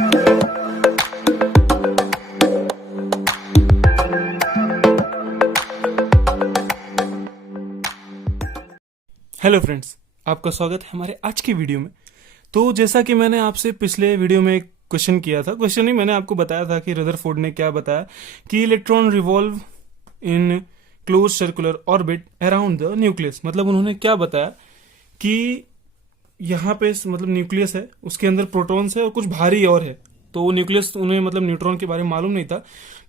Hello friends, आपका स्वागत है हमारे आज की वीडियो में। तो जैसा कि मैंने आपसे पिछले वीडियो में एक क्वेश्चन किया था, क्वेश्चन ही मैंने आपको बताया था कि रदरफोर्ड ने क्या बताया कि electron revolve in close circular orbit around the nucleus. मतलब उन्होंने क्या बताया कि यहाँ पे मतलब न्यूक्लियस है, उसके अंदर प्रोटॉन्स है और कुछ भारी और है। तो न्यूक्लियस उन्हें मतलब न्यूट्रॉन के बारे में मालूम नहीं था,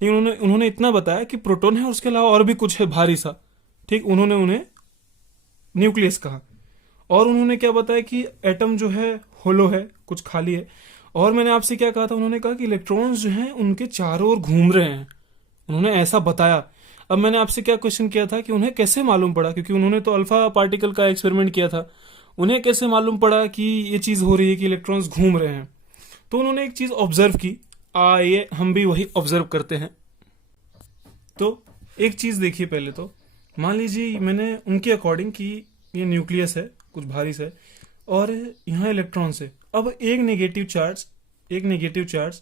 लेकिन उन्होंने इतना बताया कि प्रोटॉन है, उसके अलावा और भी कुछ है भारी सा। ठीक, उन्होंने उन्हें न्यूक्लियस कहा। और उन्होंने क्या बताया कि एटम जो है होलो है, कुछ खाली है। और मैंने आपसे क्या कहा था, उन्होंने कहा कि इलेक्ट्रॉन्स जो हैं उनके चारों ओर घूम रहे हैं। उन्होंने ऐसा बताया। अब मैंने आपसे क्या क्वेश्चन किया था कि उन्हें कैसे मालूम पड़ा, क्योंकि उन्होंने तो अल्फा पार्टिकल का एक्सपेरिमेंट किया था, उन्हें कैसे मालूम पड़ा कि ये चीज हो रही है कि इलेक्ट्रॉन्स घूम रहे हैं। तो उन्होंने एक चीज ऑब्जर्व की। आइए हम भी वही ऑब्जर्व करते हैं। तो एक चीज देखिए, पहले तो मान लीजिए मैंने उनके अकॉर्डिंग कि ये न्यूक्लियस है, कुछ भारी सा है, और यहाँ इलेक्ट्रॉन्स है। अब एक नेगेटिव चार्ज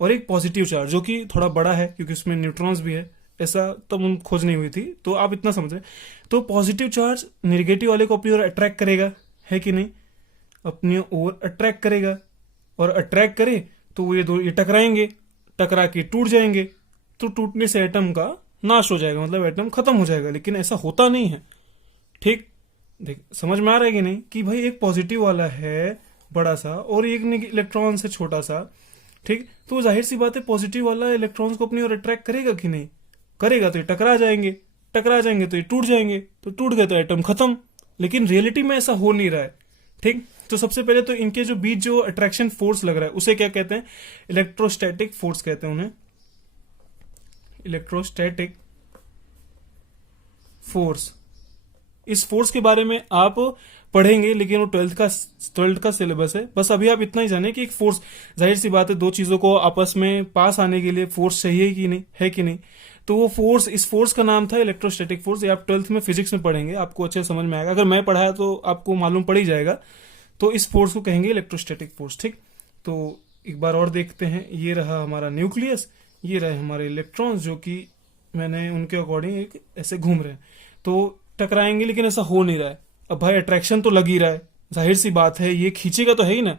और एक पॉजिटिव चार्ज, जो कि थोड़ा बड़ा है क्योंकि उसमें न्यूट्रॉन्स भी है। ऐसा तब खोज नहीं हुई थी, तो आप इतना समझ रहे। तो पॉजिटिव चार्ज नेगेटिव वाले को अपनी ओर अट्रैक्ट करेगा, है कि नहीं? अपनी ओर अट्रैक्ट करेगा, और अट्रैक्ट करे तो ये टकराएंगे, टकरा के टूट जाएंगे। तो टूटने से एटम का नाश हो जाएगा, मतलब एटम खत्म हो जाएगा। लेकिन ऐसा होता नहीं है। ठीक, देख समझ में आ रहा है कि नहीं कि भाई एक पॉजिटिव वाला है बड़ा सा और एक इलेक्ट्रॉन से छोटा सा। ठीक, तो जाहिर सी बात है पॉजिटिव वाला इलेक्ट्रॉन्स को अपनी ओर अट्रैक्ट करेगा कि नहीं करेगा। तो ये टकरा जाएंगे तो ये टूट जाएंगे, तो टूट गए तो एटम खत्म। लेकिन रियलिटी में ऐसा हो नहीं रहा है। ठीक, तो सबसे पहले तो इनके जो बीच जो अट्रैक्शन फोर्स लग रहा है उसे क्या कहते हैं? इलेक्ट्रोस्टैटिक फोर्स कहते हैं उन्हें, इलेक्ट्रोस्टैटिक फोर्स। इस फोर्स के बारे में आप पढ़ेंगे, लेकिन वो ट्वेल्थ का सिलेबस है। बस अभी आप इतना ही जाने कि एक फोर्स, जाहिर सी बात है दो चीजों को आपस में पास आने के लिए फोर्स चाहिए कि नहीं, है कि नहीं? तो वो फोर्स, इस फोर्स का नाम था इलेक्ट्रोस्टैटिक फोर्स। ये आप ट्वेल्थ में फिजिक्स में पढ़ेंगे, आपको अच्छे समझ में आएगा। अगर मैं पढ़ाया तो आपको मालूम पड़ ही जाएगा। तो इस फोर्स को कहेंगे इलेक्ट्रोस्टैटिक फोर्स। ठीक, तो एक बार और देखते हैं। ये रहा हमारा न्यूक्लियस, ये रहे हमारे इलेक्ट्रॉन्स, जो कि मैंने उनके अकॉर्डिंग एक ऐसे घूम रहे हैं। तो टकराएंगे, लेकिन ऐसा हो नहीं रहा है। अब भाई अट्रैक्शन तो लग ही रहा है, जाहिर सी बात है ये खींचेगा तो है ही ना।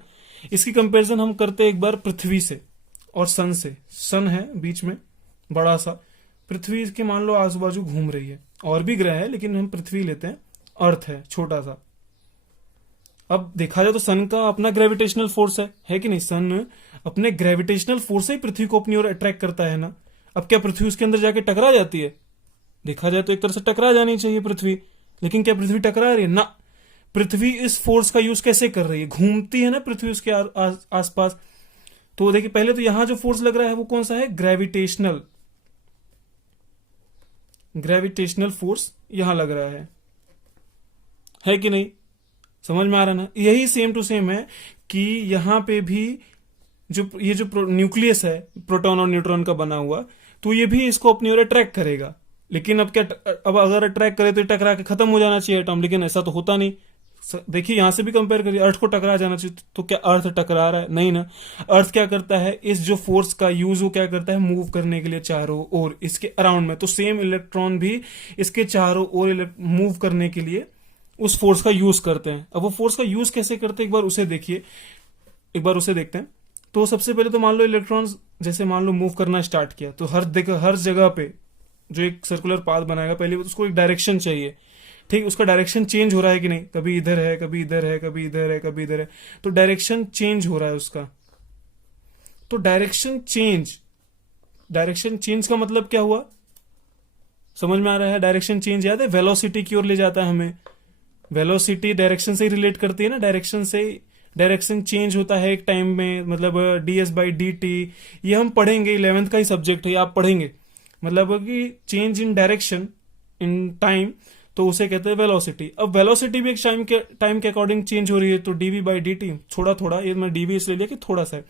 इसकी कंपैरिजन हम करते हैं एक बार पृथ्वी से और सन से। सन है बीच में बड़ा सा, पृथ्वी के मान लो आजू बाजू घूम रही है। और भी ग्रह है, लेकिन हम पृथ्वी लेते हैं। अर्थ है छोटा सा। अब देखा जाए तो सन का अपना ग्रेविटेशनल फोर्स है कि नहीं? सन अपने ग्रेविटेशनल फोर्स से ही पृथ्वी को अपनी ओर अट्रैक्ट करता है ना। अब क्या पृथ्वी उसके अंदर जाके टकरा जाती है? देखा जाए तो एक तरह से टकरा जानी चाहिए पृथ्वी, लेकिन क्या पृथ्वी टकरा रही है? ना। पृथ्वी इस फोर्स का यूज कैसे कर रही है? घूमती है ना पृथ्वी उसके आसपास। तो देखिए, पहले तो यहां जो फोर्स लग रहा है वो कौन सा है? ग्रेविटेशनल फोर्स यहां लग रहा है कि नहीं? समझ में आ रहा ना? यही सेम टू सेम है कि यहां पे भी ये जो न्यूक्लियस है प्रोटॉन और न्यूट्रॉन का बना हुआ, तो ये भी इसको अपनी ओर अट्रैक्ट करेगा। लेकिन अब क्या, अब अगर अट्रैक्ट करे तो टकरा के खत्म हो जाना चाहिए एटम, लेकिन ऐसा तो होता नहीं। देखिए यहां से भी कंपेयर करिए, अर्थ को टकरा जाना चाहिए, तो क्या अर्थ टकरा रहा है? नहीं ना। अर्थ क्या करता है? इस जो फोर्स का यूज वो क्या करता है? मूव करने के लिए चारों ओर इसके अराउंड में। तो सेम इलेक्ट्रॉन भी इसके चारों ओर मूव करने के लिए उस फोर्स का यूज करते हैं। अब वो फोर्स का यूज कैसे करते हैं, एक बार उसे देखिए, एक बार उसे देखते हैं। तो सबसे पहले तो मान लो इलेक्ट्रॉन्स जैसे मान लो मूव करना स्टार्ट किया, तो हर जगह पे जो एक सर्कुलर पाथ बनाएगा, पहले उसको एक डायरेक्शन चाहिए। ठीक, उसका डायरेक्शन चेंज हो रहा है कि नहीं? कभी इधर है, कभी इधर है, कभी इधर है, कभी इधर है। तो डायरेक्शन चेंज हो रहा है उसका। तो डायरेक्शन चेंज का मतलब क्या हुआ? समझ में आ रहा है? डायरेक्शन चेंज याद है, वेलोसिटी की ओर ले जाता है हमें। वेलोसिटी डायरेक्शन से ही रिलेट करती है ना। डायरेक्शन चेंज होता है एक टाइम में, मतलब ds/dt। ये हम पढ़ेंगे, 11th का ही सब्जेक्ट है, आप पढ़ेंगे। मतलब कि change in direction in time, तो उसे कहते हैं वेलोसिटी। अब वेलोसिटी भी एक टाइम के अकॉर्डिंग चेंज हो रही है, तो dv/dt थोड़ा थोड़ा, ये मैं dv इसलिए लिया कि थोड़ा सा है।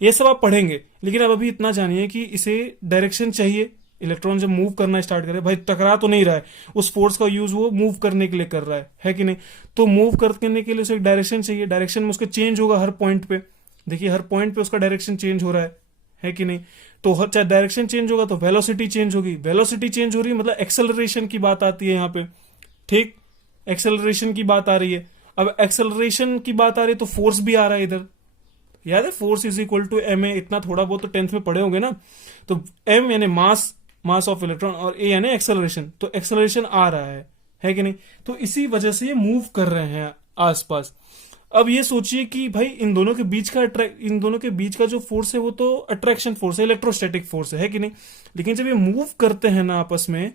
ये सब आप पढ़ेंगे, लेकिन अब अभी इतना जानिए कि इसे डायरेक्शन चाहिए। इलेक्ट्रॉन जब मूव करना स्टार्ट करे, भाई टकरा तो नहीं रहा है, उस फोर्स का यूज वो मूव करने के लिए कर रहा है कि नहीं? तो मूव करने के लिए उसे एक डायरेक्शन चाहिए, डायरेक्शन में उसके चेंज होगा हर पॉइंट पे। देखिए हर पॉइंट पे उसका डायरेक्शन चेंज हो रहा है कि नहीं। तो हर चाहे डायरेक्शन चेंज होगा तो वेलोसिटी चेंज होगी, वेलोसिटी चेंज हो रही है मतलब एक्सेलरेशन की बात आती है यहाँ पे, ठीक, एक्सेलरेशन की बात आ रही है। अब एक्सेलरेशन की बात आ रही है तो फोर्स भी आ रहा है इधर, याद है force is equal to M A, इतना थोड़ा बहुत तो 10th में पढ़े होंगे ना। तो एम यानी मास, मास ऑफ इलेक्ट्रॉन, और ए यानी एक्सेलरेशन, तो एक्सेलरेशन आ रहा है कि नहीं। तो इसी वजह से ये मूव कर रहे हैं आसपास। अब ये सोचिए कि भाई इन दोनों के बीच का इन दोनों के बीच का जो फोर्स है वो तो अट्रैक्शन फोर्स है, इलेक्ट्रोस्टैटिक फोर्स है कि नहीं। लेकिन जब ये मूव करते हैं ना आपस में,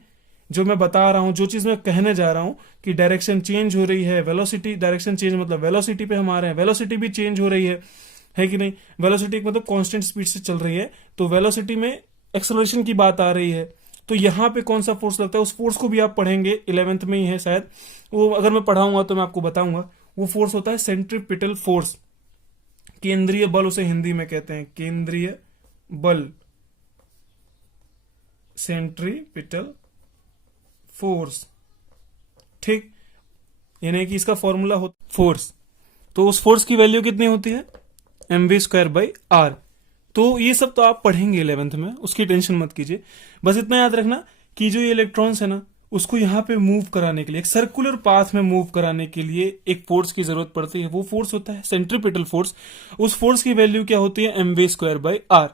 जो मैं बता रहा हूं, जो चीज मैं कहने जा रहा हूं कि डायरेक्शन चेंज हो रही है, वेलोसिटी, डायरेक्शन चेंज मतलब वेलोसिटी पे हम आ रहे हैं, वेलोसिटी भी चेंज हो रही है कि नहीं। वेलोसिटी मतलब कांस्टेंट स्पीड से चल रही है, तो वेलोसिटी में एक्सेलरेशन की बात आ रही है। तो यहां पे कौन सा फोर्स लगता है, उस फोर्स को भी आप पढ़ेंगे, 11th में ही है शायद वो, अगर मैं पढ़ाऊंगा तो मैं आपको बताऊंगा। वो फोर्स होता है सेंट्रीपिटल फोर्स, केंद्रीय बल उसे हिंदी में कहते हैं, केंद्रीय बल, सेंट्रीपिटल फोर्स, ठीक। यानी कि इसका फॉर्मूला हो फोर्स, तो उस फोर्स की वैल्यू कितनी होती है, mv²/r। तो ये सब तो आप पढ़ेंगे 11th में, उसकी टेंशन मत कीजिए। बस इतना याद रखना कि जो ये इलेक्ट्रॉन्स है ना, उसको यहाँ पे मूव कराने के लिए, एक सर्कुलर पाथ में मूव कराने के लिए एक फोर्स की जरूरत पड़ती है। वो फोर्स होता है सेंट्रीपिटल फोर्स। उस फोर्स की वैल्यू क्या होती है, mv²/r।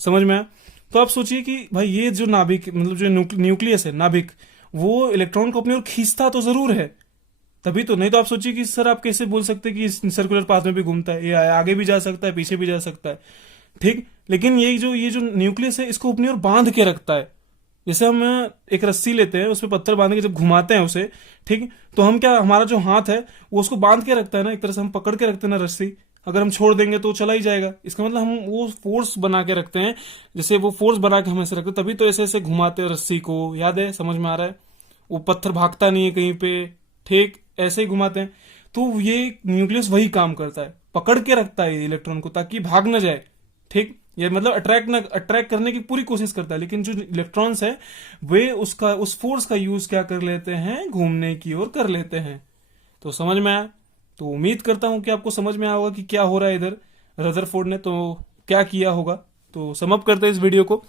समझ में आया। तो आप सोचिए कि भाई ये जो नाभिक, मतलब जो न्यूक्लियस है, नाभिक, वो इलेक्ट्रॉन को अपनी ओर खींचता तो जरूर है, तभी तो, नहीं तो आप सोचिए कि सर आप कैसे बोल सकते हैं कि सर्कुलर पाथ में भी घूमता है, ये आगे भी जा सकता है, पीछे भी जा सकता है, ठीक। लेकिन ये जो न्यूक्लियस है, इसको अपनी ओर बांध के रखता है। जैसे हम एक रस्सी लेते हैं, उसमें पत्थर बांध के जब घुमाते हैं उसे, ठीक, तो हम क्या, हमारा जो हाथ है वो उसको बांध के रखता है ना, एक तरह से हम पकड़ के रखते हैं ना रस्सी। अगर हम छोड़ देंगे तो चला ही जाएगा। इसका मतलब हम वो फोर्स बना के रखते हैं, जैसे वो फोर्स बना के हम ऐसे रखते हैं, तभी तो ऐसे ऐसे घुमाते हैं रस्सी को, याद है, समझ में आ रहा है। वो पत्थर भागता नहीं है कहीं पे, ठीक, ऐसे ही घुमाते हैं। तो ये न्यूक्लियस वही काम करता है, पकड़ के रखता है इलेक्ट्रॉन को ताकि भाग ना जाए, ठीक। ये मतलब अट्रैक्ट करने की पूरी कोशिश करता है। लेकिन जो इलेक्ट्रॉन्स है वे उस फोर्स का यूज क्या कर लेते हैं, घूमने की ओर कर लेते हैं। तो समझ में आया। तो उम्मीद करता हूं कि आपको समझ में आया होगा कि क्या हो रहा है इधर, रदरफोर्ड ने तो क्या किया होगा। तो समअप करते हैं इस वीडियो को।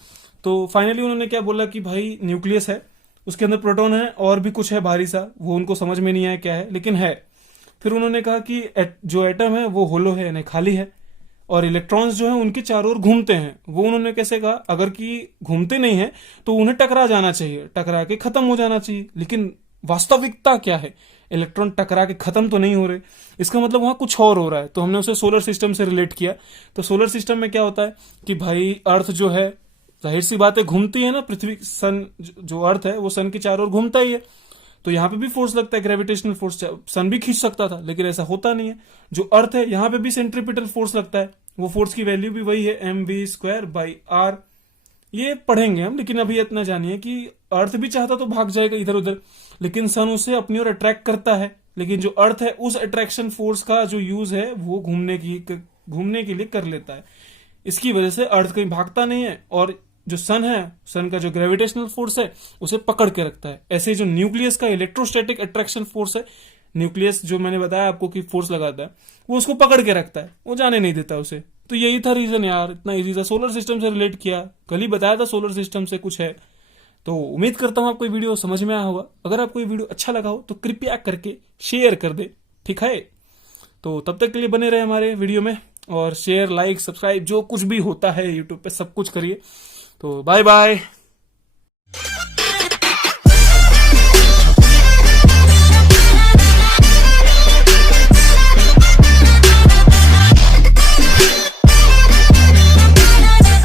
तो फाइनली उन्होंने क्या बोला कि भाई न्यूक्लियस है, उसके अंदर प्रोटॉन है और भी कुछ है भारी सा, वो उनको समझ में नहीं आया क्या है, लेकिन है। फिर उन्होंने कहा कि जो एटम है वो होलो है, यानी खाली है, और इलेक्ट्रॉन्स जो है उनके चारों ओर घूमते हैं। वो उन्होंने कैसे कहा, अगर कि घूमते नहीं है तो उन्हें टकरा जाना चाहिए, टकरा के खत्म हो जाना चाहिए। लेकिन वास्तविकता क्या है, इलेक्ट्रॉन टकरा के खत्म तो नहीं हो रहे, इसका मतलब वहां कुछ और हो रहा है। तो हमने उसे सोलर सिस्टम से रिलेट किया। तो सोलर सिस्टम में क्या होता है कि भाई अर्थ जो है, जाहिर सी बात है, घूमती है ना, पृथ्वी, सन, जो अर्थ है वो सन के चारों ओर घूमता ही है। तो यहां पे भी फोर्स लगता है, ग्रेविटेशनल फोर्स, सन भी खींच सकता था, लेकिन ऐसा होता नहीं है। जो अर्थ है यहां पे भी सेंट्रीपिटल फोर्स लगता है, वो फोर्स की वैल्यू भी वही है, mv²/r। ये पढ़ेंगे हम, लेकिन अभी इतना जानिए कि अर्थ भी चाहता तो भाग जाएगा इधर उधर, लेकिन सन उसे अपनी ओर अट्रैक्ट करता है। लेकिन जो अर्थ है उस अट्रैक्शन फोर्स का जो यूज है वो घूमने के लिए कर लेता है। इसकी वजह से अर्थ कहीं भागता नहीं है, और जो सन है, सन का जो ग्रेविटेशनल फोर्स है उसे पकड़ के रखता है। ऐसे ही जो न्यूक्लियस का इलेक्ट्रोस्टैटिक अट्रैक्शन फोर्स है, न्यूक्लियस जो मैंने बताया आपको कि फोर्स लगाता है, वो उसको पकड़ के रखता है, वो जाने नहीं देता उसे। तो यही था रीजन यार, इतना इजी था, सोलर सिस्टम से रिलेट किया, कल ही बताया था सोलर सिस्टम से कुछ है। तो उम्मीद करता हूं आपको ये वीडियो समझ में आया होगा। अगर आपको ये वीडियो अच्छा लगा हो तो कृपया करके शेयर कर दे, ठीक है। तो तब तक के लिए बने रहे हमारे वीडियो में, और शेयर, लाइक, सब्सक्राइब, जो कुछ भी होता है यूट्यूब पे सब कुछ करिए। तो बाय बाय।